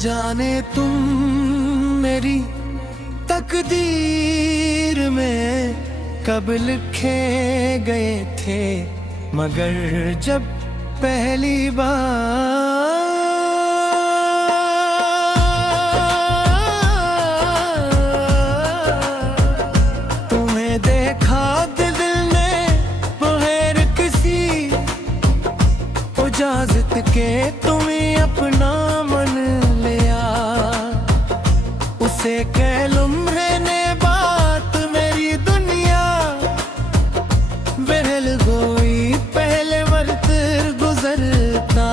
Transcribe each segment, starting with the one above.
जाने तुम मेरी तकदीर में कब लिखे गए थे, मगर जब पहली बार तुम्हें देखा, दिल ने बगैर किसी इजाजत के तुम्हें अपना मन लिया। उसे कह लम्हे ने बात मेरी दुनिया बहल गई, पहले वक्त गुजरता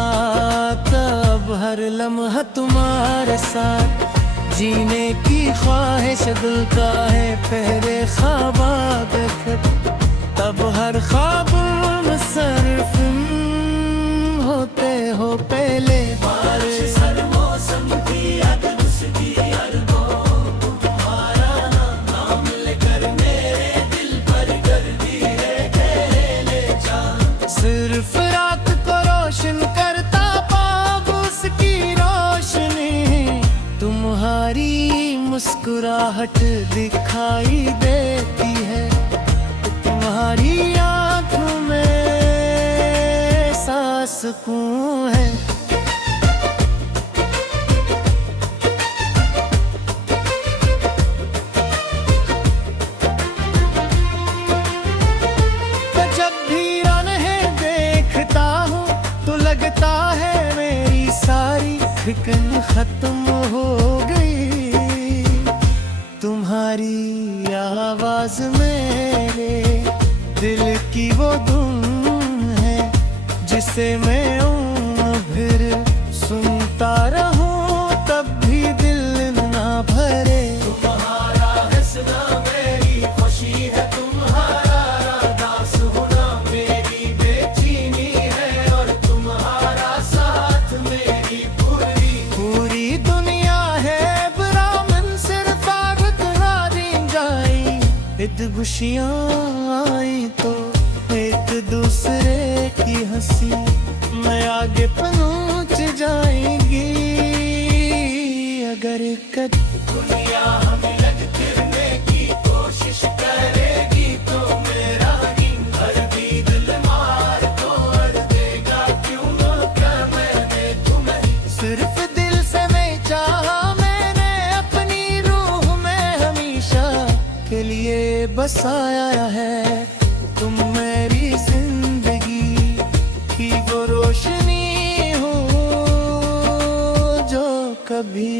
तब हर लम्हा तुम्हारे साथ जीने की ख्वाहिश दिल का है, पहले ख्वाब देखत तब हर ख्वाब में सिर्फ होते हो पहले बारिश। हर मौसम की अगर उसकी अरबों तुम्हारा नाम लेकर मेरे दिल पर गर्दी है कहले जा। सिर्फ रात को रोशन करता पाप उसकी रोशनी, तुम्हारी मुस्कुराहट दिखाई देती है, तुम्हारी आंखों में सुकून है। जब भी राहें देखता हूँ तो लगता है मेरी सारी फिक्र खत्म हो गई, तुम्हारी आवाज मेरे दिल की वो धुन जिसे मैं फिर सुनता रहूं तब भी दिल ना भरे। तुम्हारा हंसना मेरी खुशी है, तुम्हारा दास होना मेरी बेचैनी है, और तुम्हारा साथ मेरी पूरी दुनिया है। ब्राह्मण सिर्फ आगत ना दी जाई, इत खुशियां आई तो एक दूसरे की हंसी मैं आगे पहुंच जाएंगी। अगर कद दुनिया हमें लग फिरने की कोशिश करेगी तो मेरा हर भी दिल मार तोड़ देगा, क्यों ना मैं दे तुम्हें। सिर्फ दिल से मैं चाहा मैंने अपनी रूह में हमेशा के लिए बसाया है, तुम मेरी जिंदगी की वो रोशनी हो जो कभी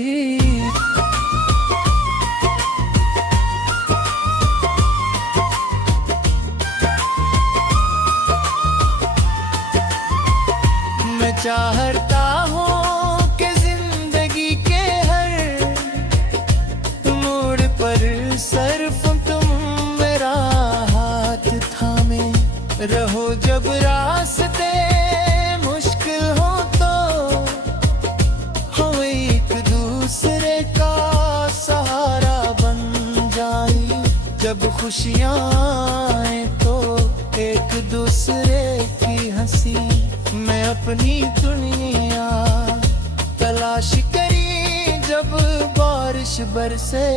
मैं चाहता हूँ कि जिंदगी के हर मोड़ पर सिर्फ तुम मेरा हाथ थामे रहो। जब रास्ते मुश्किल हो तो हम एक दूसरे का सहारा बन जाए, जब खुशियाँ आए तो एक दूसरे की हंसी मैं अपनी दुनिया तलाश करी। जब बारिश बरसे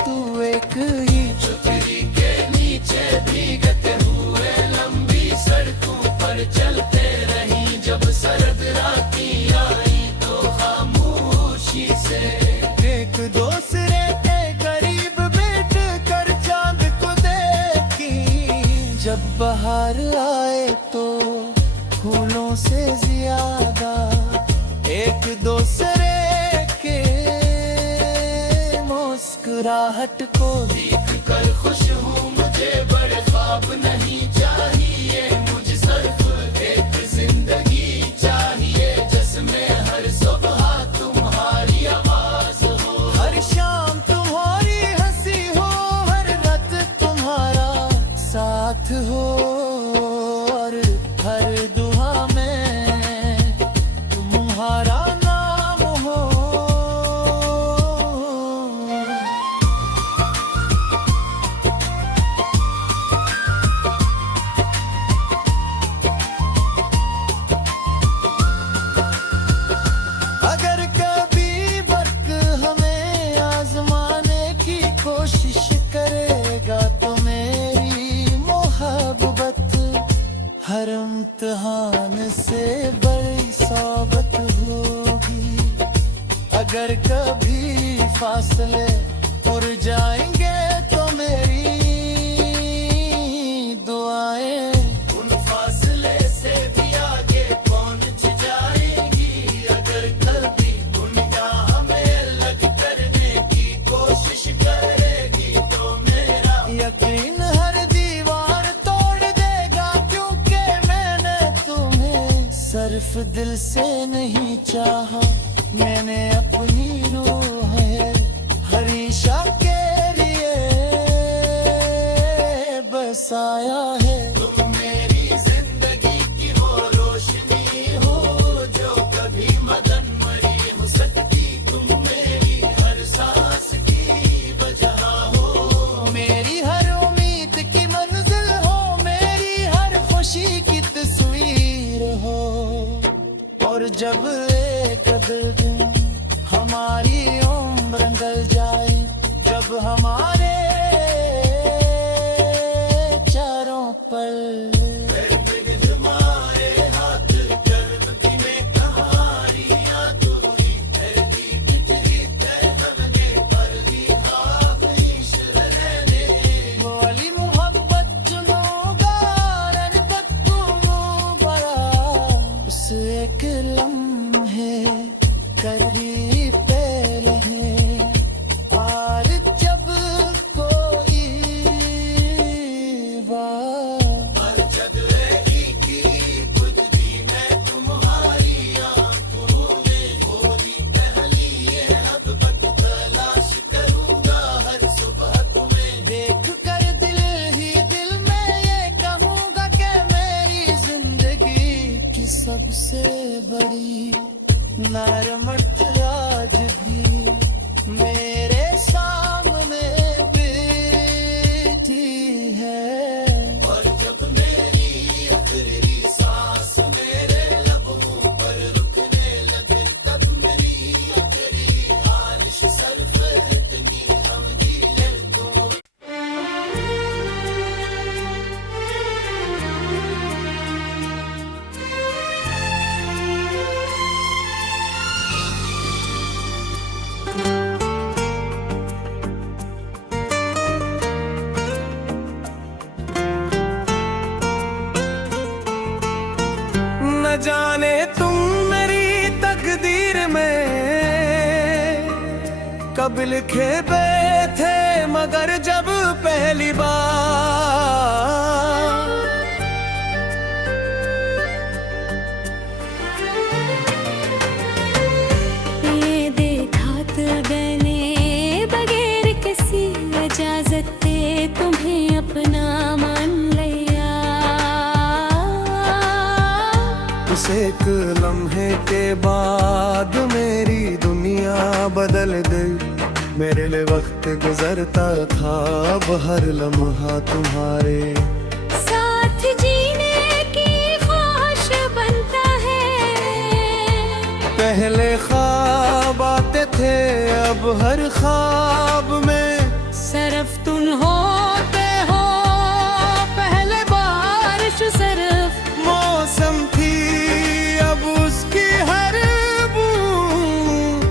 तू एक ही छतरी के नीचे भीगते हुए लंबी सड़कों पर चलते रही, जब सर्द रातें आई तो खामोशी से एक दूसरे के करीब बैठ कर चांद को देखी। जब बाहर आए तो फूलों से ज्यादा एक दूसरे के मुस्कुराहट को देख कर खुश हूँ। मुझे बड़े ख्वाब नहीं चाहिए, मुझे सिर्फ एक जिंदगी चाहिए जिसमें हर सुबह तुम्हारी आवाज हो, हर शाम तुम्हारी हंसी हो, हर रात तुम्हारा साथ हो, और हर दुआ में तुम्हारा नाम हो। सिर्फ दिल से नहीं चाहा मैंने अपनी रूह है हरीशा के लिए बसाया है। तुम मेरी जिंदगी की वो रोशनी हो जो कभी मदन मरी हो सकती। तुम मेरी हर सांस की वजह हो मेरी हर उम्मीद की मंजिल हो मेरी हर खुशी की तस्वीर हो। और जब एक दिन हमारी उम्र निकल जाए जब हमारे चारों पल एक लम्हे करीब पहले हैं और जब कोई बात जब रहेगी कुछ भी मैं तुम्हारी आंखों में होगी पहली ये हक़ तलाश करूंगा हर सुबह तुम्हें देख कर दिल ही दिल में ये कहूंगा कि मेरी जिंदगी की सबसे बड़ी नरमत आज भी मेरे सामने बैठी है। और जब मेरी आखिरी सांस मेरे लबों पर रुकने लगे तब मेरी आखिरी ख्वाहिश सिर्फ इतनी हमदी है तुम। न जाने तुम मेरी तकदीर में कब लिखे पे थे मगर जब पहली बार ये देखा तो मैंने बगैर किसी इजाजत के तुम्हें अपना मान लिया। उस एक लम्हे के बाद मेरी दुनिया बदल गई। मेरे लिए वक्त गुजरता था अब हर लम्हा तुम्हारे साथ जीने की ख्वाहिश बनता है। पहले ख्वाब आते थे अब हर ख्वाब में सरफ तुम होते हो पहले बारिश सरफ मौसम थी अब उसकी हर बूंद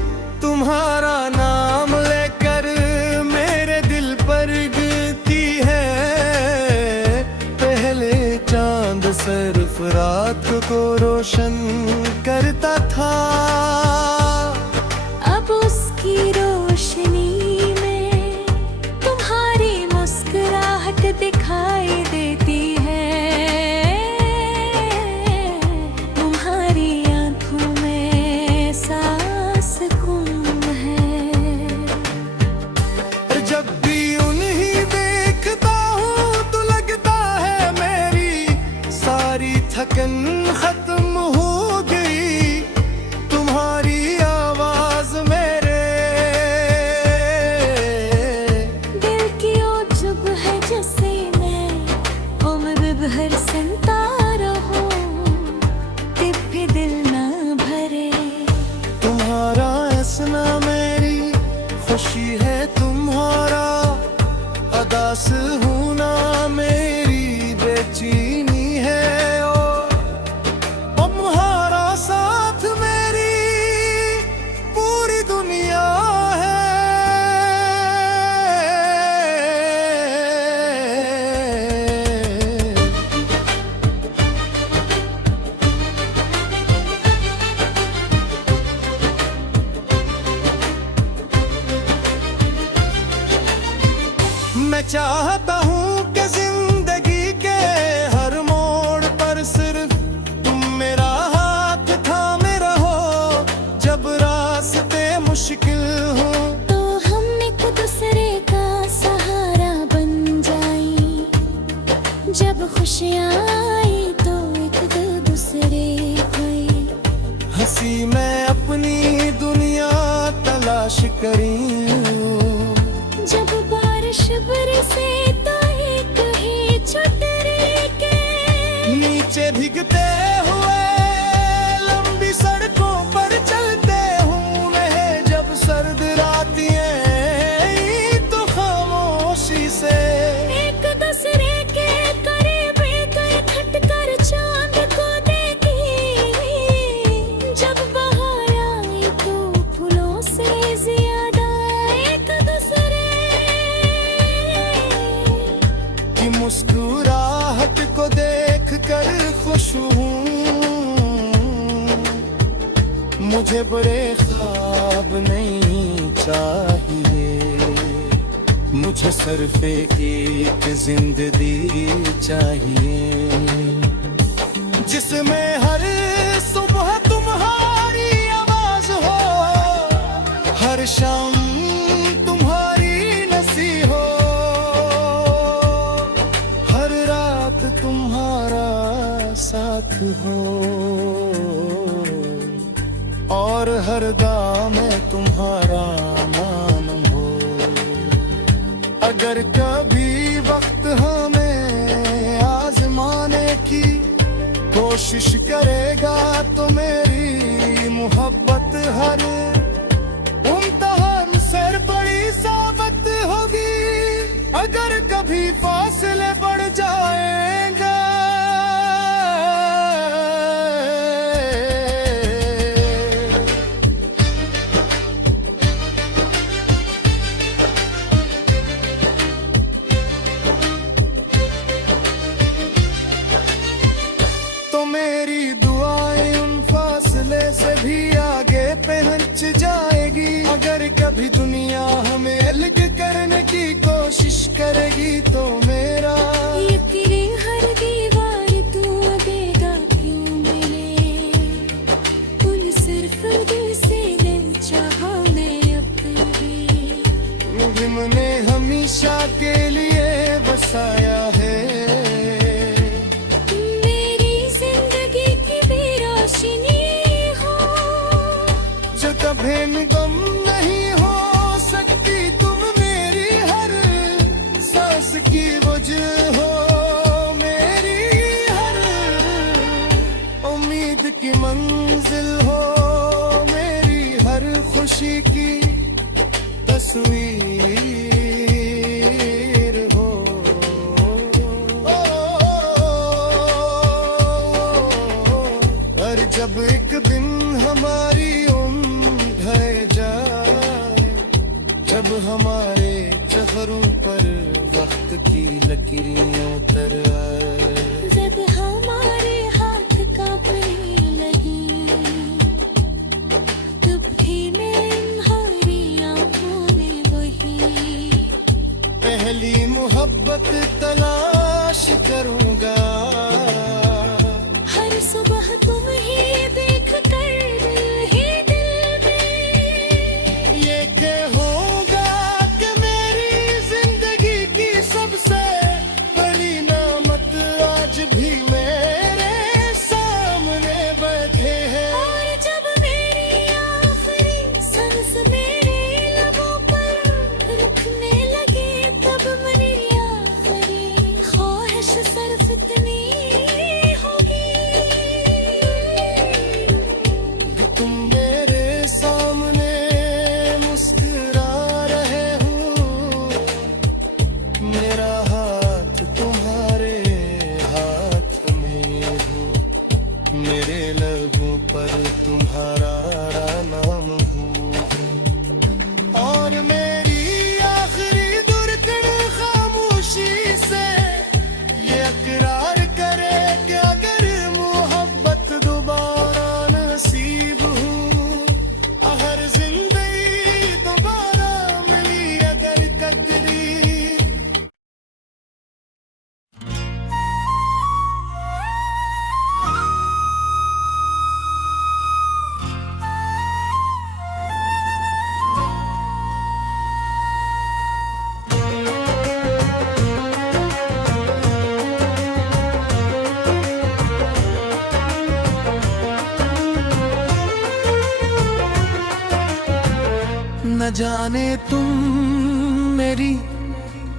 तुम्हारा नाम लेकर मेरे दिल पर गिरती है। पहले चांद सिर्फ रात को रोशन करता था अब उसकी रोशनी में तुम्हारी मुस्कुराहट दिखाई देती है। तुम्हारी आंखों में सांस गुम है। जब भी उन्हीं देखता हूँ तो लगता है मेरी सारी थकन खत्म हो गई। तुम्हारी आवाज मेरे दिल की उजुब है जैसे मैं उम्र भर सुनता रहूं तब भी दिल ना भरे। तुम्हारा हंसना मेरी खुशी है तुम्हारा अदास होना मेरी बेचैनी है। और तुम्हारा साथ मेरी पूरी दुनिया है। मैं चाहता हूँ कि जिंदगी के हर मोड़ पर सिर्फ तुम मेरा हाथ खुशियाँ आई तो एक दो दूसरे खोए। हंसी मैं अपनी दुनिया तलाश करी हूँ। जब बारिश बरसे तो एक ही छतरी के नीचे भीगते हुए लंबी सड़कों पर चलते हूँ मैं। जब सर्द रातें तो खामोशी से एक दूसरे के करीब गए खटकर चांद को देखी। जब बहार आई तो फूलों से ज्यादा एक दूसरे की मुस्कुराहट को देख कर खुश हूँ। मुझे बड़े ख्वाब नहीं चाहिए, मुझे सिर्फ एक जिंदगी चाहिए जिसमें हर सुबह तुम्हारी आवाज हो, हर शाम तुम्हारी नसी हो, हर रात तुम्हारा साथ हो और हर गाँव में तुम्हारा नाम हो। अगर कभी वक्त हमें आजमाने की कोशिश करेगा तो मेरी मोहब्बत हर इम्तिहान सर बड़ी साबित होगी। अगर कभी फासले बढ़ जाएंगे तो मेरी दुआएं उन फासले से भी आगे पहुंच जाएगी। अगर कभी दुनिया हमें अलग करने की कोशिश करेगी तो मेरा ये तेरे हर दीवार तू अगेगा क्यों मिले। उन सिर्फ दिल से दिल चाहा मैं अपनी। तुमने हमेशा के लिए बसाया है, मेरी जिंदगी की भी रोशनी हो। जो कभी गम नहीं हो सकती तुम मेरी हर सांस की वजह हो। मेरी हर उम्मीद की मंजिल हो, मेरी हर खुशी की तस्वीर हो। और जब एक दिन हमारी उम्र ढह जाए, जब हमारे चेहरों पर वक्त की लकीरें उतर आए, जब हमारे हाथ कांपने लगी तब भी मैं तुम्हारी आँखों में वही पहली मोहब्बत तलाश करूंगा। हर सुबह तुम ही देख कर दिल ही दिल में ये कहूंगा कि मेरी जिंदगी की सबसे बड़ी नामत आज भी मेरे सामने बैठे हैं। और जब मेरी आखिरी सांस मेरे लबों पर रुकने लगी तब मेरी आखिरी ख्वाहिश सिर्फ इतनी जाने तुम मेरी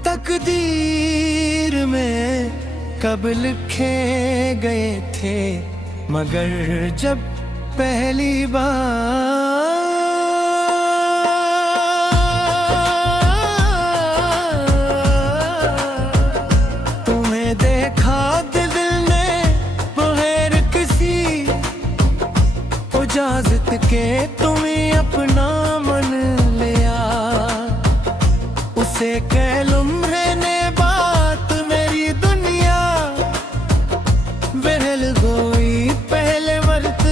तकदीर में कब लिखे गए थे, मगर जब पहली बार तुम्हें देखा, दिल ने बगैर किसी इजाजत के तुम्हें अपना मन लिया। उसे कैलुम रहने बात मेरी दुनिया बहल गोई, पहले वक्त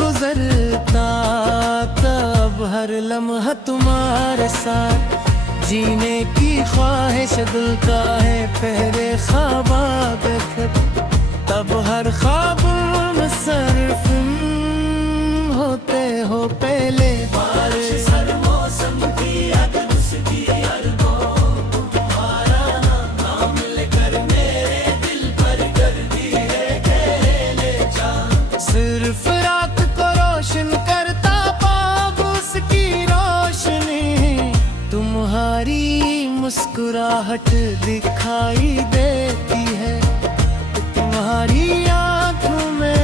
गुजरता तब हर लम्हा तुम्हारे साथ जीने की ख्वाहिश दिल का है, पहले ख्वाब तब हर ख्वाब में सर्फ होते हो पहले बारिश। हर मौसम की अगर उसकी अरबों तुम्हारा नाम लेकर मेरे दिल पर गर्दी है कहले जा। सिर्फ रात को रोशन करता पाप उसकी रोशनी, तुम्हारी मुस्कुराहट दिखाई देती है, तुम्हारी आंखों में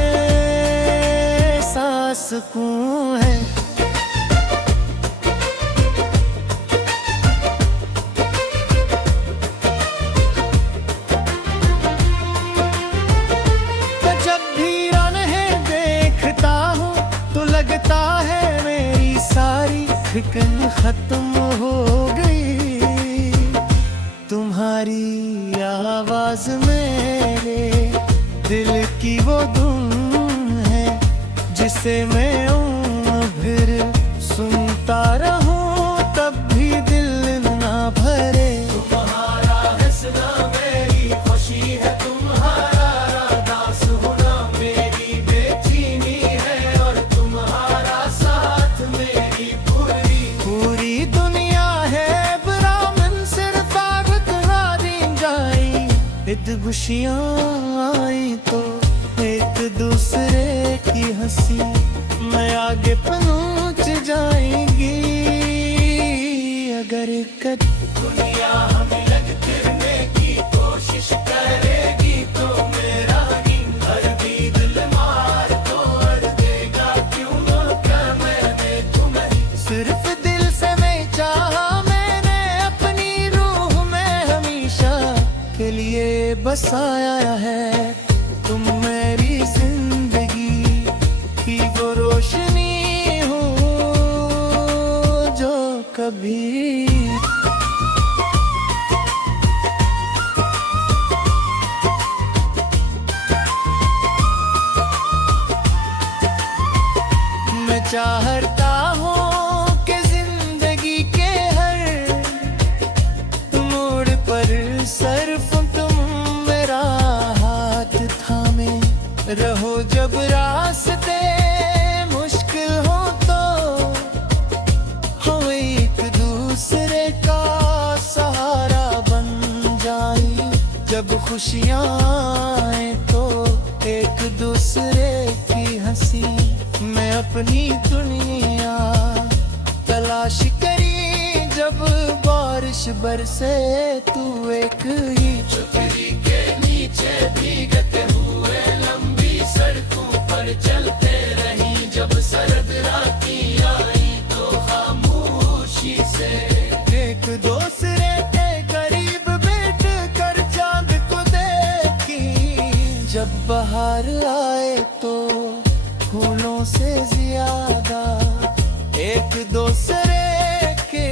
सुकून है। जब भी राहें देखता हूँ तो लगता है मेरी सारी फिक्र खत्म हो गई। तुम्हारी आवाज मेरे दिल की वो धुन जिसे मैं फिर सुनता रहूं तब भी दिल ना भरे। तुम्हारा हंसना मेरी खुशी है, तुम्हारा रास होना मेरी बेचैनी है, और तुम्हारा साथ मेरी पूरी दुनिया है। ब्राह्मण सिर्फ आगत ना दी जाई, ईद खुशियां आई तो एक दूसरे की हंसी मैं आगे पहुंच जाएंगी। अगर कद दुनिया हमें लग फिरने की कोशिश करेगी तो मेरा हर भी दिल मार तोड़ देगा, क्यों मौका मैंने तुम्हें सिर्फ दिल से मैं चाहा, मैंने अपनी रूह में हमेशा के लिए बसाया है। तुम मेरी जिंदगी की वो रोशनी हो जो कभी मैं चाहता हूँ कि जिंदगी के हर मोड़ पर सिर्फ तुम मेरा हाथ थामे रहो। जब रास्ते मुश्किल हो तो हो एक दूसरे का सहारा बन जाए, जब खुशियाँ आए तो एक दूसरे की हंसी। मैं अपनी दुनिया तलाश करी जब बारिश बरसे, तू एक ही छतरी के नीचे भीगते हुए लंबी सड़कों पर चलते रही। जब सरद रातें आई तो खामोशी से एक दूसरे के करीब बैठ कर चांद को देखी। जब बाहर आए तो फूलों से ज्यादा एक दूसरे के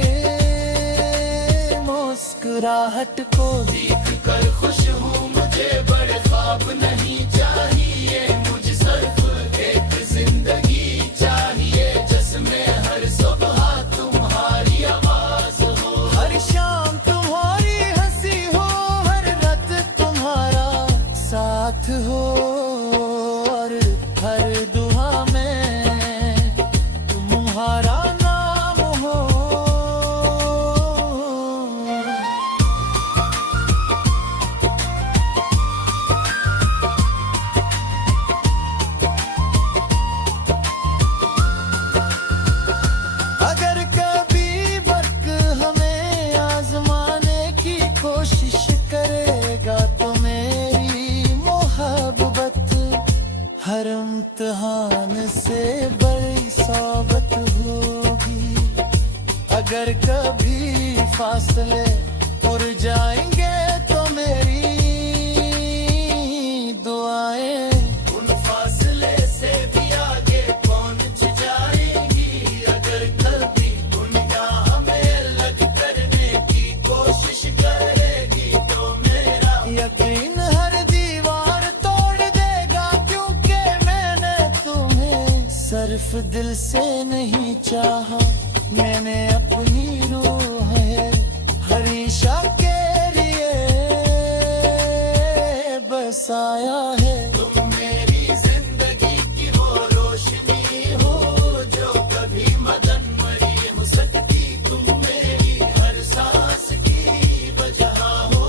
मुस्कुराहट को देख कर खुश हूँ। मुझे बड़े ख्वाब नहीं चाहिए, मुझे सिर्फ एक जिंदगी चाहिए जिसमें हर सुबह तुम्हारी आवाज हो, हर शाम तुम्हारी हंसी हो, हर रात तुम्हारा साथ हो, और हर दुआ में तुम्हारा नाम हो। सिर्फ दिल से नहीं चाहा मैंने अपनी रूह है हरीशा के लिए बसाया है। तुम मेरी जिंदगी की वो रोशनी हो जो कभी मदन मरी हो सकती। तुम मेरी हर सांस की वजह हो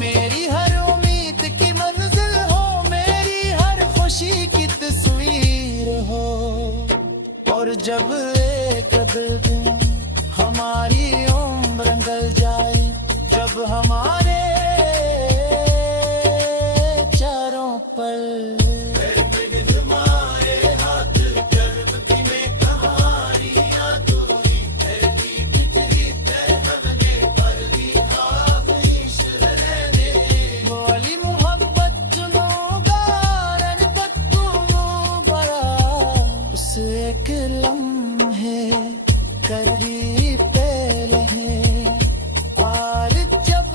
मेरी हर उम्मीद की मंजिल हो मेरी हर खुशी की तस्वीर हो। और जब एक दिन हमारी उम्र निकल जाए जब हमारे चारों पल एक लम्हे करीब पहले हैं और जब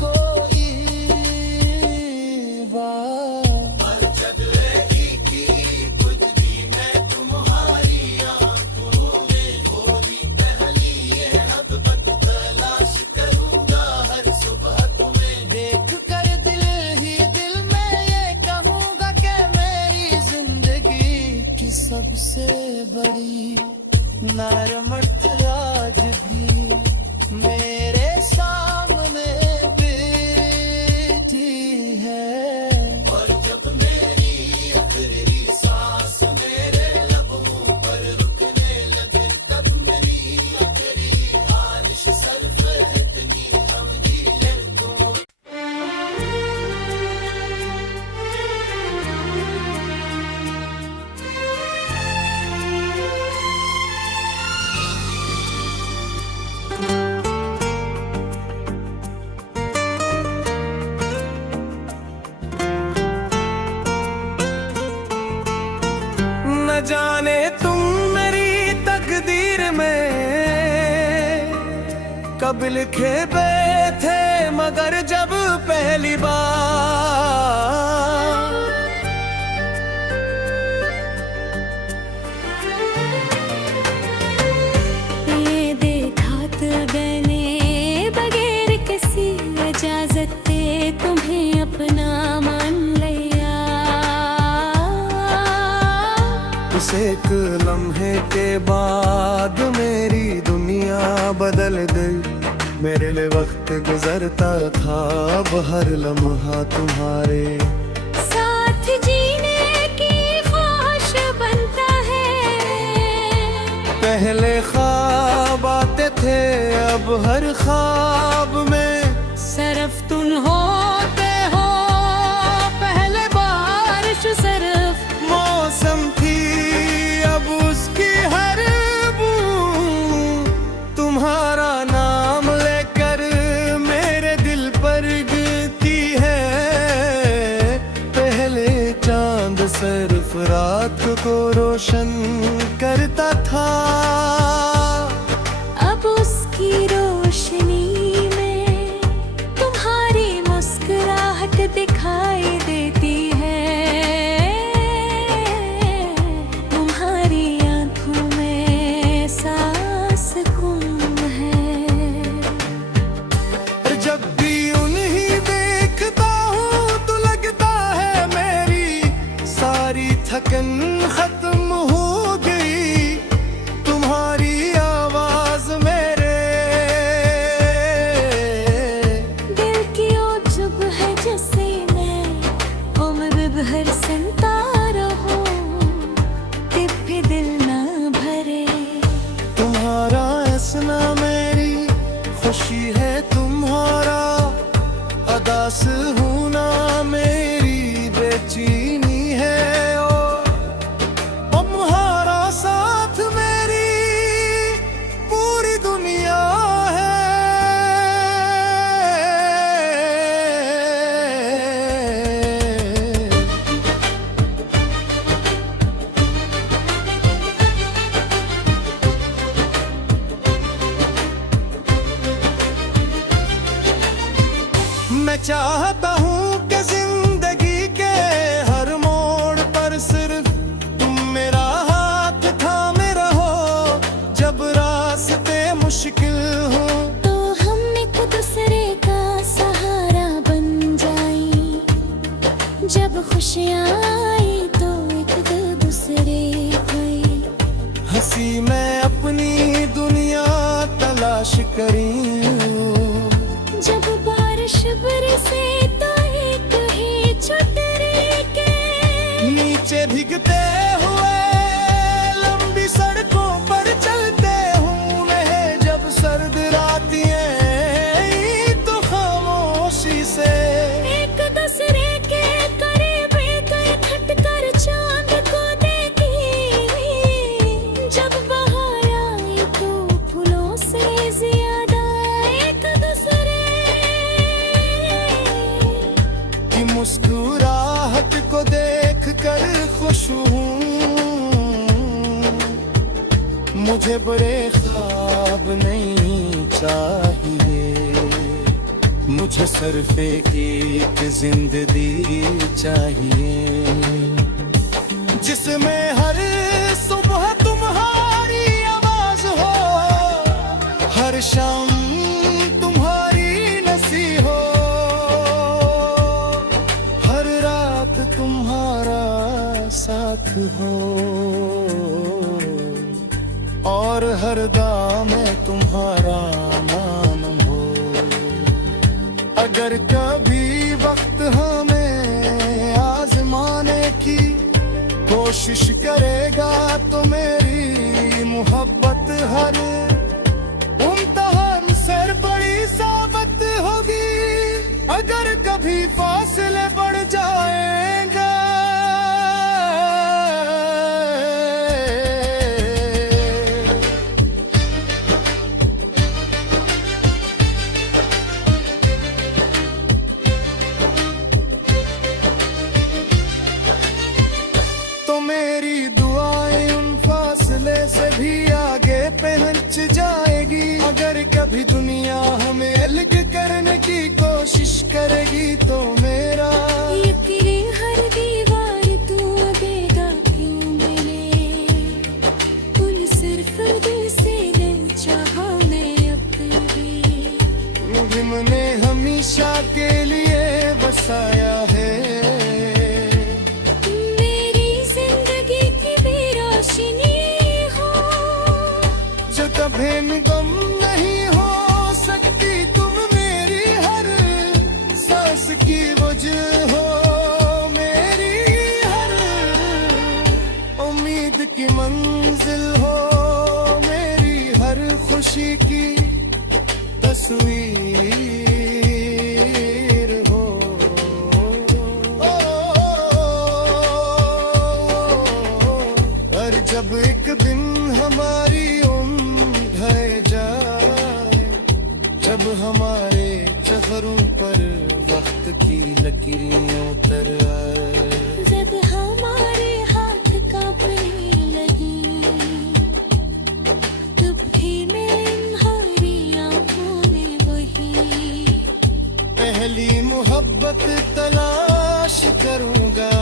कोई बात जब की कुछ भी मैं तुम्हारी आंखों में होली पहली ये मोहब्बत तलाश करूंगा हर सुबह तुम्हें देख कर दिल ही दिल में ये कहूंगा कि मेरी जिंदगी की सबसे बड़ी नरमत आज भी मेरे सामने बैठी है। और जब मेरी आखिरी सांस मेरे लबों पर रुकने लगे तब मेरी आखिरी ख्वाहिश सिर्फ इतनी हमदी है तुम। न जाने तुम मेरी तकदीर में कब लिखे पे थे मगर जब पहली बार ये देखा तो मैंने बगैर किसी इजाजत के तुम्हें अपना मान लिया। उस एक लम्हे के बाद मेरी दुनिया बदल गई। मेरे लिए वक्त गुजरता था अब हर लम्हा तुम्हारे साथ जीने की ख्वाहिश बनता है। पहले ख्वाब आते थे अब हर ख्वाब में सरफ तुम होते हो पहले बारिश सरफ मौसम थी अब उसकी हर बूंद तुम्हारा नाम लेकर मेरे दिल पर गिरती है। पहले चांद सिर्फ रात को रोशन करता था अब उसकी रोशनी में तुम्हारी मुस्कुराहट दिखाई देती है। तुम्हारी आंखों में सांस गुम है। जब भी उन्हीं देखता हूँ तो लगता है मेरी सारी थकन खत्म हो गई। तुम्हारी आवाज मेरे दिल की उजुब है जैसे मैं उम्र भर सुनता रहूं तब भी दिल ना भरे। तुम्हारा हंसना मेरी खुशी है तुम्हारा अदास होना मेरी बेचैनी है। और तुम्हारा साथ मेरी पूरी दुनिया है। मैं चाहता हूँ कि जिंदगी के हर मोड़ पर सिर्फ तुम मेरा हाथ खुशियाँ आई तो एक दूसरे गई। हंसी मैं अपनी दुनिया तलाश करी हूँ। जब बारिश बरसे तो एक ही छतरी के नीचे भीगते हुए लंबी सड़कों पर चलते हूँ मैं। जब सर्द रातें तो खामोशी से एक दूसरे के करीब गए, खटकर चांद को देखी। जब बहार आई तो फूलों से ज्यादा एक दूसरे की मुस्कुराहट को देख कर खुश हूँ। मुझे बड़े ख्वाब नहीं चाहिए, मुझे सिर्फ एक जिंदगी चाहिए जिसमें हर सुबह तुम्हारी आवाज हो, हर शाम तुम्हारी नसी हो, हर रात तुम्हारा साथ हो और हर दाम में तुम्हारा नाम हो। अगर कभी वक्त हमें आजमाने की कोशिश करेगा तो मेरी मोहब्बत हर इम्तिहान सर बड़ी साबित होगी। अगर कभी फासले बढ़ जाएंगे तो मेरी दुआएं उन फासले से भी आगे पहुंच जाएगी। अगर कभी दुनिया हमें अलग करने की कोशिश करेगी तो मेरा यकीन हर दीवार तू अबेगा क्यों मिले। उन सिर्फ दिल से दिल चाहा मैं अपनी। हमने हमेशा के लिए बसाया है। मेरी जिंदगी की भी रोशनी हो। जो कभी गम नहीं हो सकती तुम मेरी हर सांस की वजह हो। मेरी हर उम्मीद की मंजिल हो, मेरी हर खुशी की तस्वीर हो। और जब एक दिन हमारी उम्र ढह जाए, जब हमारे चेहरों पर वक्त की लकीरें उतर आए, जब हमारे हाथ कांपने लगी तब भी मैं तुम्हारी आँखों में वही पहली मोहब्बत तलाश करूंगा।